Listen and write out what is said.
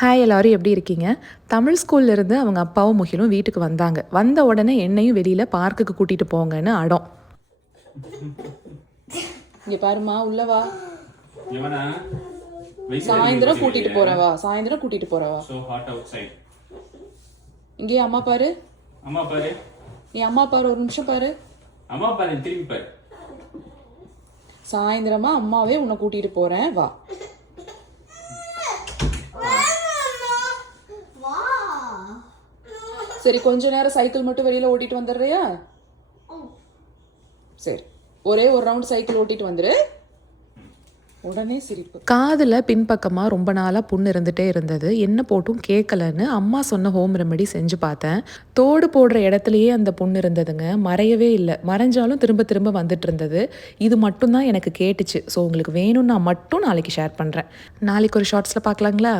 Hi எல்லாரும் எப்படி இருக்கீங்க? தமிழ் ஸ்கூல்லேருந்து அவங்க அப்பாவும் முகிலும் வீட்டுக்கு வந்தாங்க. வந்த உடனே என்னையும் வெளியில் பார்க்குக்கு கூட்டிகிட்டு போங்கன்னு அடம். இங்க பாருமா, உள்ள வா. எவனா? சாயந்தரம் கூட்டிட்டு போறவா, சாயந்தரம் கூட்டிட்டு போறவா. So hot outside. இங்கே அம்மா பாரு. அம்மா பாரு. நீ அம்மா பாரு, ஒரு நிமிஷம் பாரு. அம்மா பாரு, திரும்பி பாரு. சாயந்தரமா அம்மாவே உன்னை கூட்டிட்டு போறேன், வா. சரி, கொஞ்ச நேரம் சைக்கிள் மட்டும் வெளியில ஓட்டிட்டு வந்துடுறியா? சரி, ஒரே ஒரு ரவுண்ட் சைக்கிள் ஓட்டிட்டு வந்துரு. உடனே சிரிப்பு. காதில் பின்பக்கமாக ரொம்ப நாளாக புண்ணு இருந்துகிட்டே இருந்தது. என்ன போட்டும் கேட்கலன்னு அம்மா சொன்ன ஹோம் ரெமெடி செஞ்சு பார்த்தேன். தோடு போடுற இடத்துலையே அந்த புண்ணு இருந்ததுங்க, மறையவே இல்லை. மறைஞ்சாலும் திரும்ப திரும்ப வந்துட்டு இருந்தது. இது மட்டும்தான் எனக்கு கேட்டுச்சு. ஸோ உங்களுக்கு வேணும்னா மட்டும் நாளைக்கு ஷேர் பண்ணுறேன். நாளைக்கு ஒரு ஷார்ட்ஸில் பார்க்கலாங்களா?